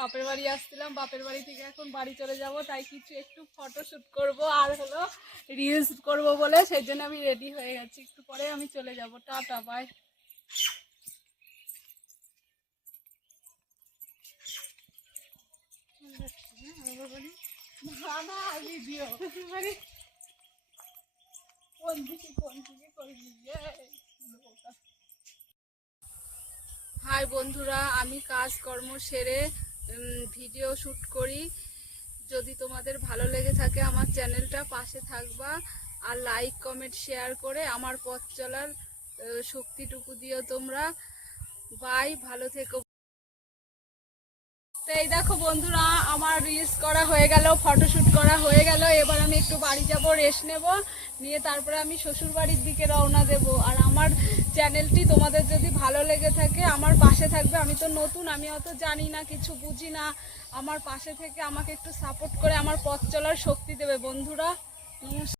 বাপের বাড়ি আসছিলাম, বাপের বাড়ি থেকে এখন বাড়ি চলে যাব, তাই কিছু একটু ফটোশুট করব আর হলো রিলস করব বলে সেই জন্য আমি রেডি হয়ে গেছি। একটু পরে আমি চলে যাব। Tata, by. ভিডিও কোন দিকে করবি? হাই বন্ধুরা, আমি কাজকর্ম সেরে ভিডিও শ্যুট করি। যদি তোমাদের ভালো লেগে থাকে আমার চ্যানেলটা পাশে থাকবা, আর লাইক কমেন্ট শেয়ার করে আমার পথ চলার শক্তিটুকু দিও তোমরা। বাই, ভালো থেকো। তো এই দেখো বন্ধুরা, আমার রিলস করা হয়ে গেল, ফটোশ্যুট করা হয়ে গেল। এবার আমি একটু বাড়ি যাব, রেস্ট নেব, নিয়ে তারপরে আমি শ্বশুর বাড়ির দিকে রওনা দেব। আর আমার চ্যানেলটি তোমাদের যদি ভালো লেগে থাকে আমার পাশে থাকবে। আমি তো নতুন, আমি অত জানি না, কিছু বুঝি না। আমার পাশে থেকে আমাকে একটু সাপোর্ট করে আমার পথ চলার শক্তি দেবে বন্ধুরা। নমস্কার।